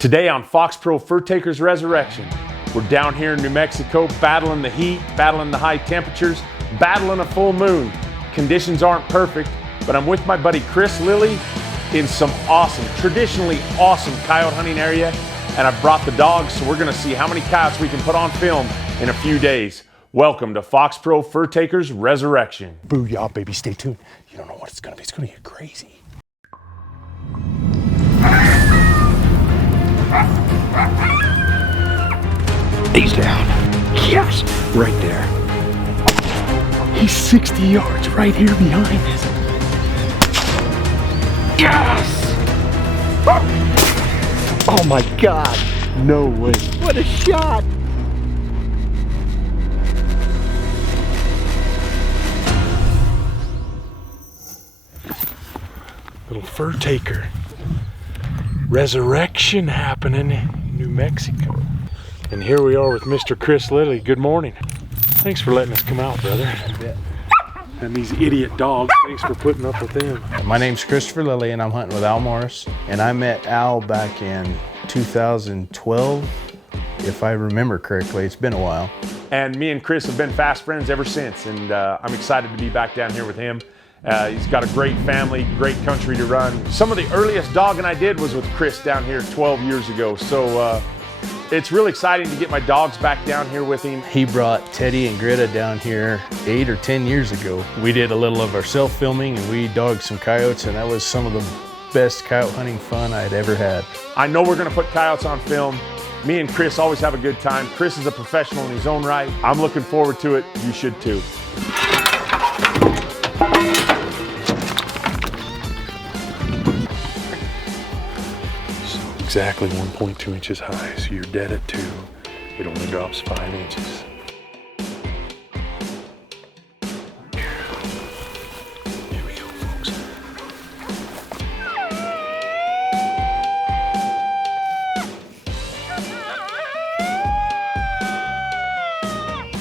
Today on FOXPRO Furtakers Resurrection, we're down here in New Mexico battling the heat, battling the high temperatures, battling a full moon. Conditions aren't perfect, but I'm with my buddy Chris Lilly in some awesome, traditionally awesome coyote hunting area, and I brought the dogs, so we're gonna see how many coyotes we can put on film in a few days. Welcome to FOXPRO Furtakers Resurrection. Booyah, baby, stay tuned. You don't know what it's gonna be. It's gonna get crazy. He's down. Yes, right there. He's 60 yards right here behind us. Yes! Oh my God, no way. What a shot! Little Furtaker Resurrection happening in New Mexico. And here we are with Mr. Chris Lilly. Good morning. Thanks for letting us come out, brother. And these idiot dogs, thanks for putting up with them. My name's Christopher Lilly and I'm hunting with Al Morris. And I met Al back in 2012, if I remember correctly. It's been a while. And me and Chris have been fast friends ever since, and I'm excited to be back down here with him. He's got a great family, great country to run. Some of the earliest dogging I did was with Chris down here 12 years ago. So it's really exciting to get my dogs back down here with him. He brought Teddy and Greta down here 8 or 10 years ago. We did a little of our self-filming and we dogged some coyotes, and that was some of the best coyote hunting fun I'd ever had. I know we're gonna put coyotes on film. Me and Chris always have a good time. Chris is a professional in his own right. I'm looking forward to it. You should too. Exactly 1.2 inches high, so you're dead at 2. It only drops 5 inches. Here we go, folks.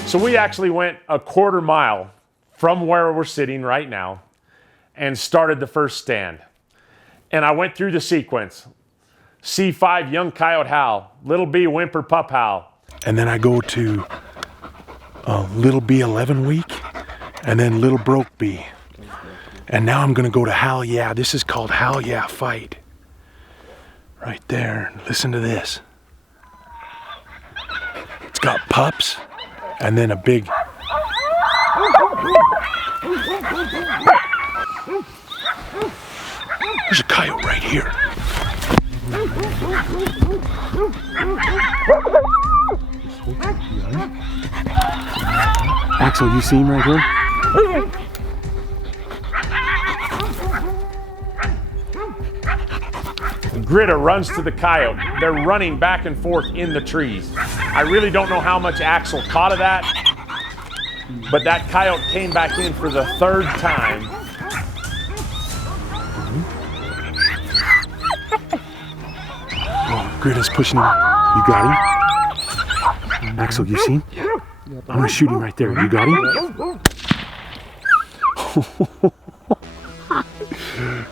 So we actually went a quarter mile from where we're sitting right now and started the first stand. And I went through the sequence. C5 young coyote howl, little B whimper pup howl. And then I go to little B 11 week, and then little broke B. And now I'm gonna go to howl yeah. This is called howl yeah fight. Right there, listen to this. It's got pups, and then a big. There's a coyote right here. Axel, you see him right here? Greta runs to the coyote. They're running back and forth in the trees. I really don't know how much Axel caught of that, but that coyote came back in for the 3rd time. Greta's pushing him. You got him? Axel, you see him? I'm gonna shoot him right there. You got him?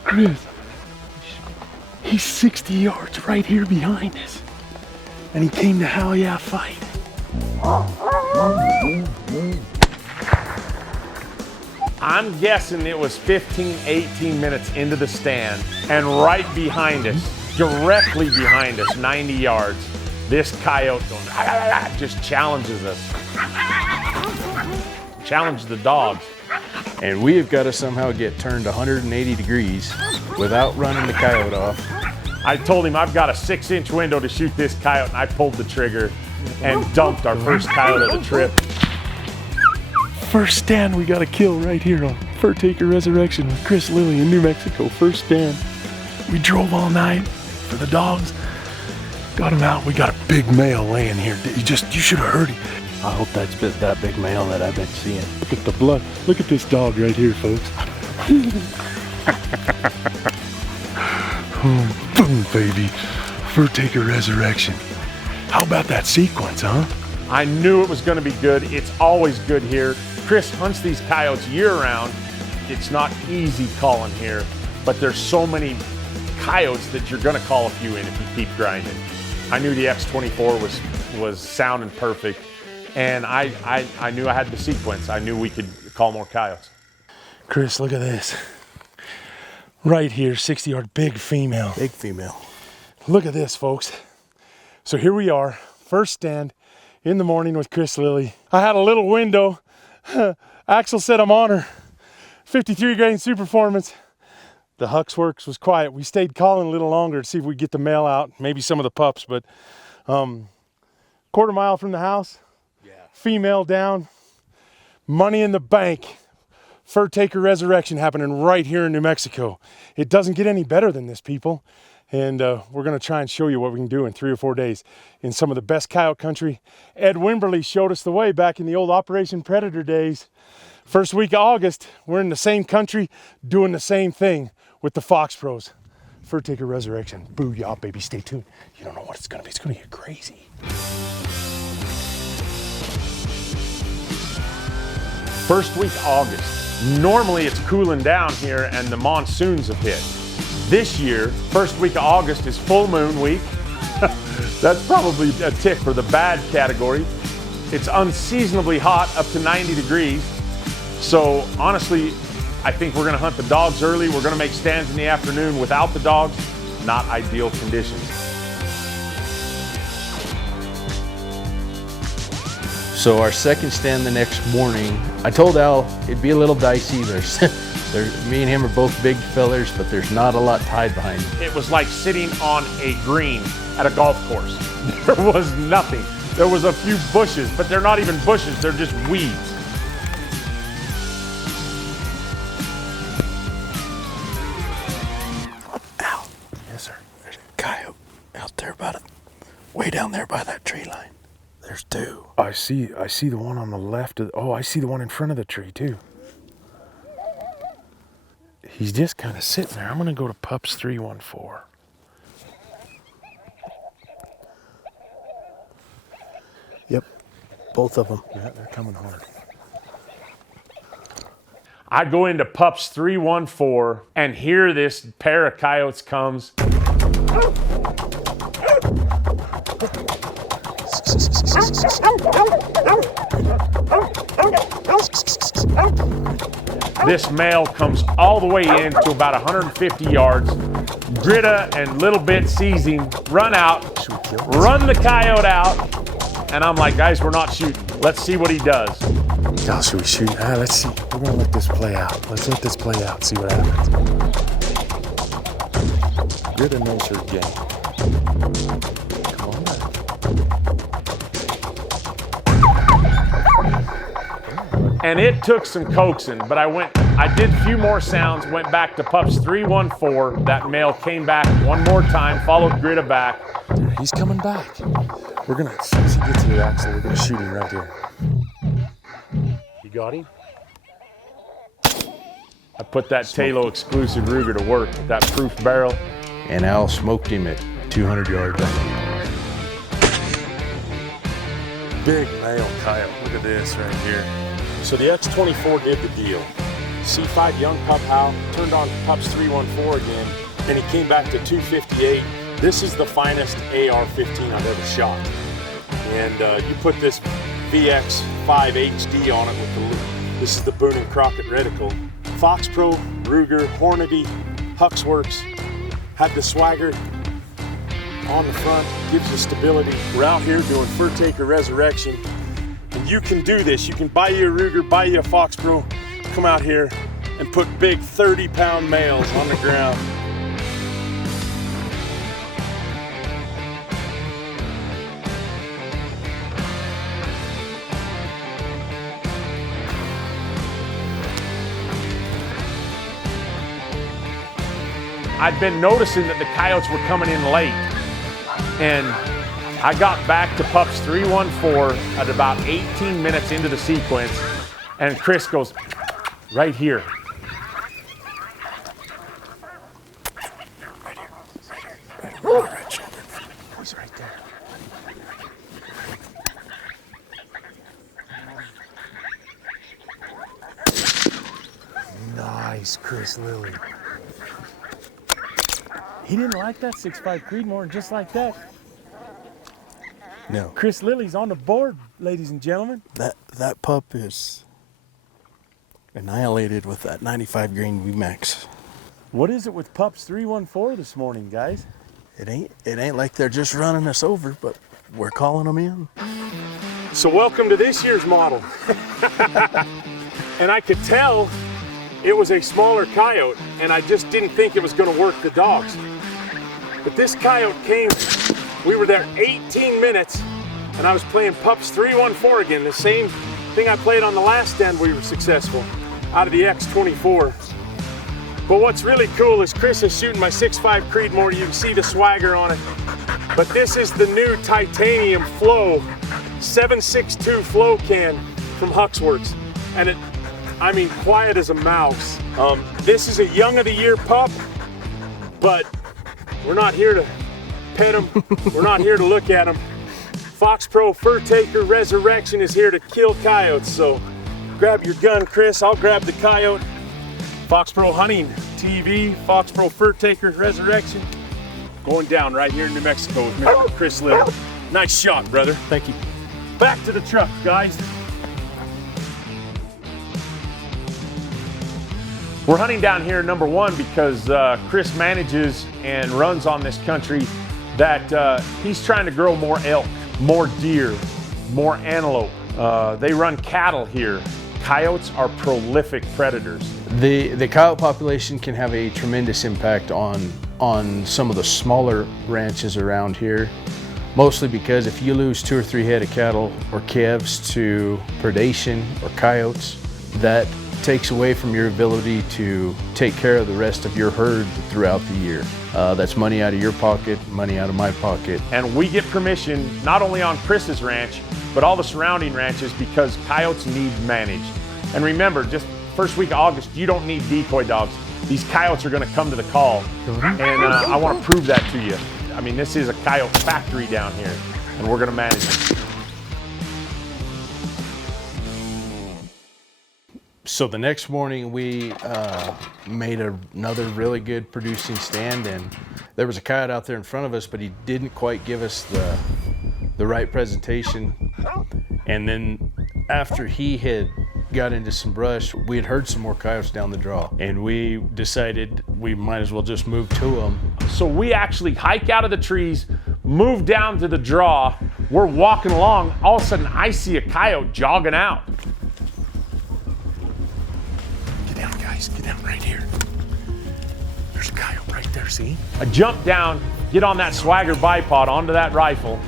Chris, he's 60 yards right here behind us. And he came to howl yeah fight. I'm guessing it was 15, 18 minutes into the stand, and right behind us, directly behind us, 90 yards, this coyote going, just challenges us. Challenges the dogs. And we have got to somehow get turned 180 degrees without running the coyote off. I told him I've got a 6-inch window to shoot this coyote, and I pulled the trigger and dumped our first coyote of the trip. First stand we got to kill right here on Furtaker Resurrection with Chris Lilly in New Mexico. First stand. We drove all night for the dogs. Got him out. We got a big male laying here. You should have heard him. I hope that's that big male that I've been seeing. Look at the blood. Look at this dog right here, folks. Boom, baby. Furtaker Resurrection. How about that sequence, huh? I knew it was going to be good. It's always good here. Chris hunts these coyotes year-round. It's not easy calling here, but there's so many coyotes that you're going to call a few in if you keep grinding. I knew the X24 was sound and perfect, and I knew I had the sequence. I knew we could call more coyotes. Chris, look at this. Right here, 60-yard, big female. Big female. Look at this, folks. So here we are, first stand in the morning with Chris Lilly. I had a little window. Axel said I'm on her. 53 grain super performance. The Huxworks was quiet. We stayed calling a little longer to see if we get the male out, maybe some of the pups, but quarter mile from the house, female down, money in the bank. Furtaker Resurrection happening right here in New Mexico. It doesn't get any better than this, people. And we're gonna try and show you what we can do in 3 or 4 days in some of the best coyote country. Ed Wimberly showed us the way back in the old Operation Predator days. First week of August, we're in the same country doing the same thing with the FOXPROs. Furtaker Resurrection. Booyah, baby, stay tuned. You don't know what it's gonna be. It's gonna get crazy. First week of August. Normally it's cooling down here and the monsoons have hit. This year, first week of August is full moon week. That's probably a tick for the bad category. It's unseasonably hot, up to 90 degrees. So honestly, I think we're gonna hunt the dogs early. We're gonna make stands in the afternoon without the dogs. Not ideal conditions. So our second stand the next morning, I told Al it'd be a little dicey. Me and him are both big fellers, but there's not a lot tied behind him. It was like sitting on a green at a golf course. There was nothing. There was a few bushes, but they're not even bushes, they're just weeds. Al. Yes, sir. There's a coyote out there way down there by that tree line. There's two. I see the one on the left. I see the one in front of the tree too. He's just kind of sitting there. I'm gonna go to pups 314. Yep, both of them. Yeah, they're coming hard. I go into pups 314 and here this pair of coyotes comes. This male comes all the way in to about 150 yards. Greta and Little Bit sees him run out, run the coyote out, and I'm like, guys, we're not shooting. Let's see what he does. Oh, should we shoot? Let's see. We're gonna let this play out. Let's let this play out, see what happens. Greta knows her game. Come on back. And it took some coaxing, but I did a few more sounds, went back to pups 314. That male came back one more time, followed Greta back. He's coming back. We're gonna, as soon as he gets here, Axel, we're gonna shoot him right here. You got him? I put that Talo exclusive Ruger to work with that proof barrel. And Al smoked him at 200 yards. Big male coyote. Look at this right here. So the X24 did the deal. C5 young pup Hal turned on pups 314 again, and he came back to 258. This is the finest AR-15 I've ever shot. And you put this VX5 HD on it with this is the Boone & Crockett reticle. FOXPRO, Ruger, Hornady, Huxworks, had the swagger on the front, gives you stability. We're out here doing Furtaker Resurrection. And you can do this. You can buy you a Ruger, buy you a FOXPRO, come out here and put big 30-pound males on the ground. I'd been noticing that the coyotes were coming in late, and I got back to pups 314 at about 18 minutes into the sequence, and Chris goes, right here. Right here. Right shoulder. He's right there. Nice, Chris Lilly. He didn't like that 6.5 Creedmoor, just like that. No. Chris Lilly's on the board, ladies and gentlemen. That pup is annihilated with that 95 grain VMAX. What is it with pups 314 this morning, guys? It ain't like they're just running us over, but we're calling them in. So welcome to this year's model. And I could tell it was a smaller coyote, and I just didn't think it was going to work the dogs. But this coyote came, we were there 18 minutes, and I was playing pups 314 again, the same thing I played on the last end. We were successful out of the X24. But what's really cool is Chris is shooting my 6.5 Creedmoor. You can see the swagger on it. But this is the new titanium flow 762 flow can from Huxworks. And it, I mean, quiet as a mouse. This is a young of the year pup, but we're not here to pet him. We're not here to look at him. FOXPRO Furtaker Resurrection is here to kill coyotes. So grab your gun, Chris. I'll grab the coyote. FOXPRO Hunting TV, FOXPRO Furtakers Resurrection. Going down right here in New Mexico with Mr. Chris Lilly. Nice shot, brother. Thank you. Back to the truck, guys. We're hunting down here, number one, because Chris manages and runs on this country that he's trying to grow more elk, more deer, more antelope. They run cattle here. Coyotes are prolific predators. The coyote population can have a tremendous impact on some of the smaller ranches around here, mostly because if you lose 2 or 3 head of cattle or calves to predation or coyotes, that takes away from your ability to take care of the rest of your herd throughout the year. That's money out of your pocket, money out of my pocket. And we get permission not only on Chris's ranch, but all the surrounding ranches, because coyotes need managed. And remember, just first week of August, you don't need decoy dogs. These coyotes are gonna come to the call. And I wanna prove that to you. I mean, this is a coyote factory down here, and we're gonna manage it. So the next morning we made another really good producing stand, and there was a coyote out there in front of us, but he didn't quite give us the right presentation. And then after he had got into some brush, we had heard some more coyotes down the draw, and we decided we might as well just move to them. So we actually hike out of the trees, move down to the draw. We're walking along. All of a sudden, I see a coyote jogging out. Get down, guys. Get down right here. There's a coyote right there, see? I jump down, get on that Swagger bipod, onto that rifle.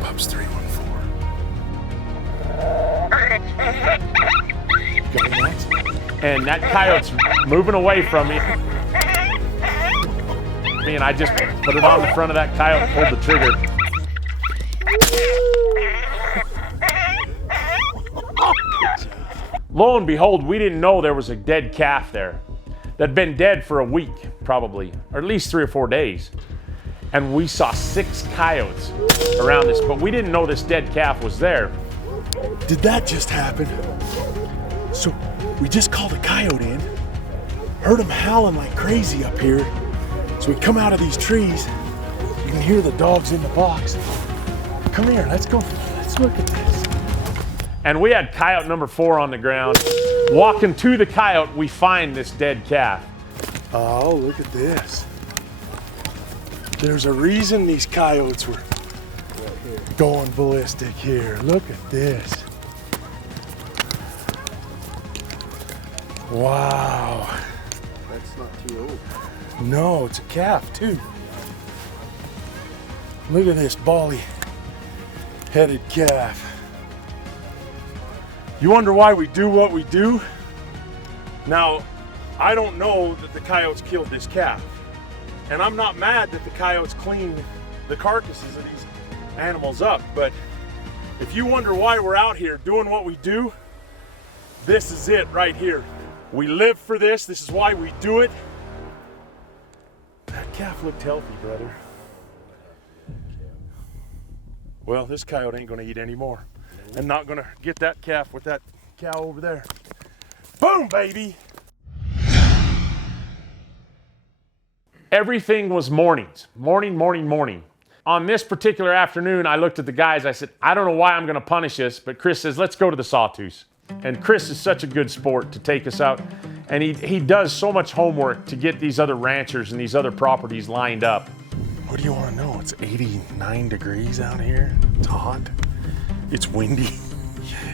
Pups 314. And that coyote's moving away from me. And I just put it on the front of that coyote and pulled the trigger. Lo and behold, we didn't know there was a dead calf there that'd been dead for a week, probably, or at least 3 or 4 days. And we saw 6 coyotes around this, but we didn't know this dead calf was there. Did that just happen? So we just called a coyote in, heard him howling like crazy up here. So we come out of these trees, you can hear the dogs in the box. Come here, let's go, let's look at this. And we had coyote number 4 on the ground. Walking to the coyote, we find this dead calf. Oh, look at this. There's a reason these coyotes were going ballistic here. Look at this. Wow. That's not too old. No, it's a calf too. Look at this bally headed calf. You wonder why we do what we do? Now, I don't know that the coyotes killed this calf. And I'm not mad that the coyotes cleaned the carcasses of these animals up, but if you wonder why we're out here doing what we do, this is it right here. We live for this. This is why we do it. That calf looked healthy, brother. Well, this coyote ain't gonna eat anymore. And not gonna get that calf with that cow over there. Boom, baby! Everything was mornings. Morning. on this particular afternoon, I looked at the guys, I said, I don't know why I'm gonna punish us, but Chris says, let's go to the Sawtooth. And Chris is such a good sport to take us out. And he does so much homework to get these other ranchers and these other properties lined up. What do you want to know? It's 89 degrees out here. It's hot. It's windy.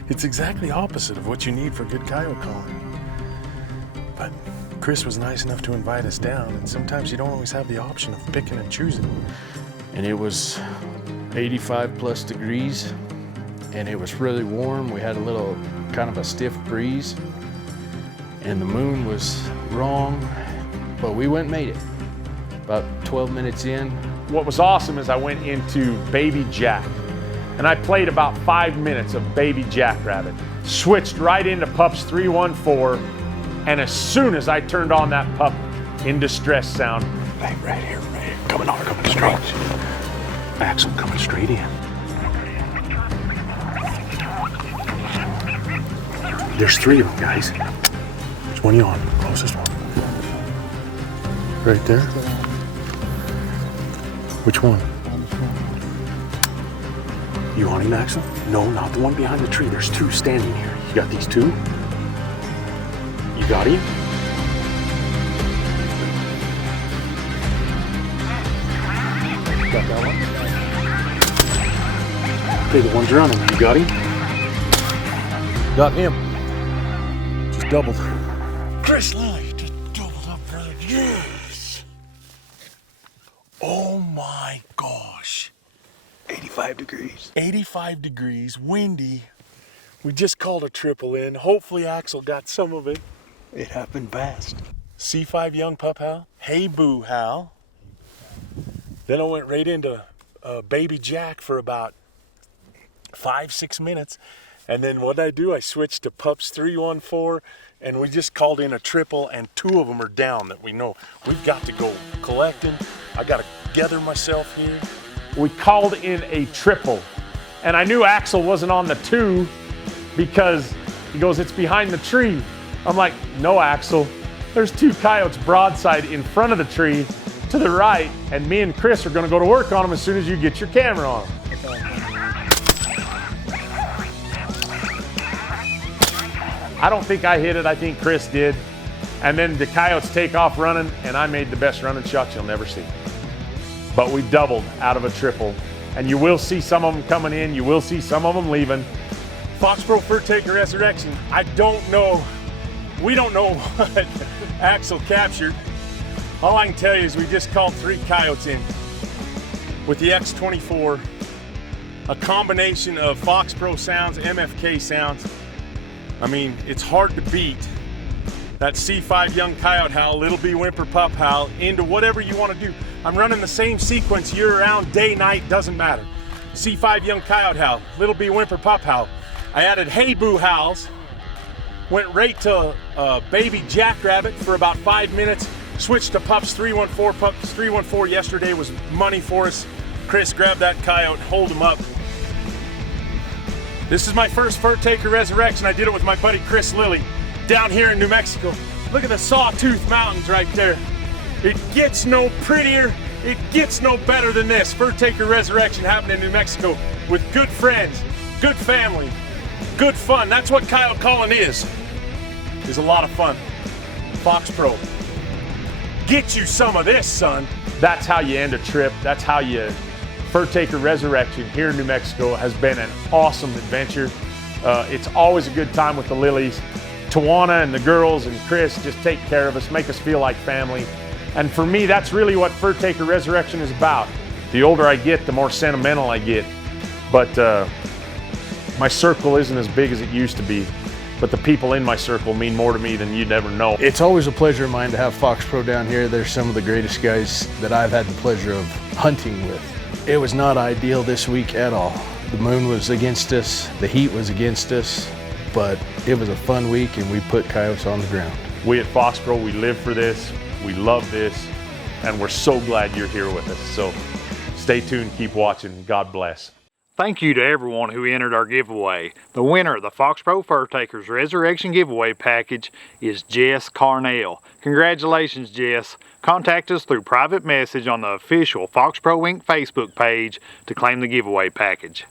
It's exactly opposite of what you need for good coyote calling. But Chris was nice enough to invite us down, and sometimes you don't always have the option of picking and choosing. And it was 85 plus degrees, and it was really warm. We had a little kind of a stiff breeze, and the moon was wrong, but we went and made it. About 12 minutes in. What was awesome is I went into Baby Jack, and I played about 5 minutes of Baby Jackrabbit, switched right into Pups 314, and as soon as I turned on that pup in distress sound, Right here. Coming straight. Axel coming straight in. There's 3 of them, guys. Which one you on? Closest one. Right there. Which one? You on him, Axel? No, not the one behind the tree. There's 2 standing here. You got these 2? You got him? Got that one? Okay, the one's running. You got him? Got him. Just doubled. Chris Lilly just doubled up, brother. Yes! Oh my gosh. 85 degrees. 85 degrees, windy. We just called a triple in. Hopefully Axel got some of it. It happened fast. C5 young pup Hal. Hey boo Hal. Then I went right into Baby Jack for about 5-6 minutes. And then what did I do? I switched to Pups 314, and we just called in a triple, and 2 of them are down that we know. We've got to go collecting. I got to gather myself here. we called in a triple. And I knew Axel wasn't on the 2 because he goes, it's behind the tree. I'm like, no, Axel, there's 2 coyotes broadside in front of the tree to the right, and me and Chris are gonna go to work on them as soon as you get your camera on them. I don't think I hit it, I think Chris did. And then the coyotes take off running, and I made the best running shot you'll never see. But we doubled out of a triple. And you will see some of them coming in, you will see some of them leaving. FOXPRO Furtaker Resurrection. I don't know, we don't know what Axel captured. All I can tell you is we just called 3 coyotes in with the X24, a combination of FOXPRO sounds, MFK sounds. I mean, it's hard to beat that C5 young coyote howl, little B whimper pup howl into whatever you want to do. I'm running the same sequence year round, day, night, doesn't matter. C5 young coyote howl, little B whimper pup howl. I added hey boo howls, went right to baby jackrabbit for about 5 minutes, switched to pups 314. Pups 314 yesterday was money for us. Chris grabbed that coyote, hold him up. This is my first Furtaker Resurrection. I did it with my buddy Chris Lilly down here in New Mexico. Look at the Sawtooth Mountains right there. It gets no prettier, it gets no better than this. Furtaker Resurrection happening in New Mexico with good friends, good family, good fun. That's what coyote calling is a lot of fun. FOXPRO, get you some of this, son. That's how you end a trip. That's how you, Furtaker Resurrection here in New Mexico has been an awesome adventure. It's always a good time with the Lillys. Tawana and the girls and Chris just take care of us, make us feel like family. And for me, that's really what Furtaker Resurrection is about. The older I get, the more sentimental I get. But my circle isn't as big as it used to be. But the people in my circle mean more to me than you'd ever know. It's always a pleasure of mine to have FOXPRO down here. They're some of the greatest guys that I've had the pleasure of hunting with. It was not ideal this week at all. The moon was against us, the heat was against us, but it was a fun week and we put coyotes on the ground. We at FOXPRO, we live for this, we love this, and we're so glad you're here with us. So stay tuned, keep watching, God bless. Thank you to everyone who entered our giveaway. The winner of the FOXPRO Furtakers Resurrection giveaway package is Jess Carnell. Congratulations, Jess. contact us through private message on the official FOXPRO Inc. Facebook page to claim the giveaway package.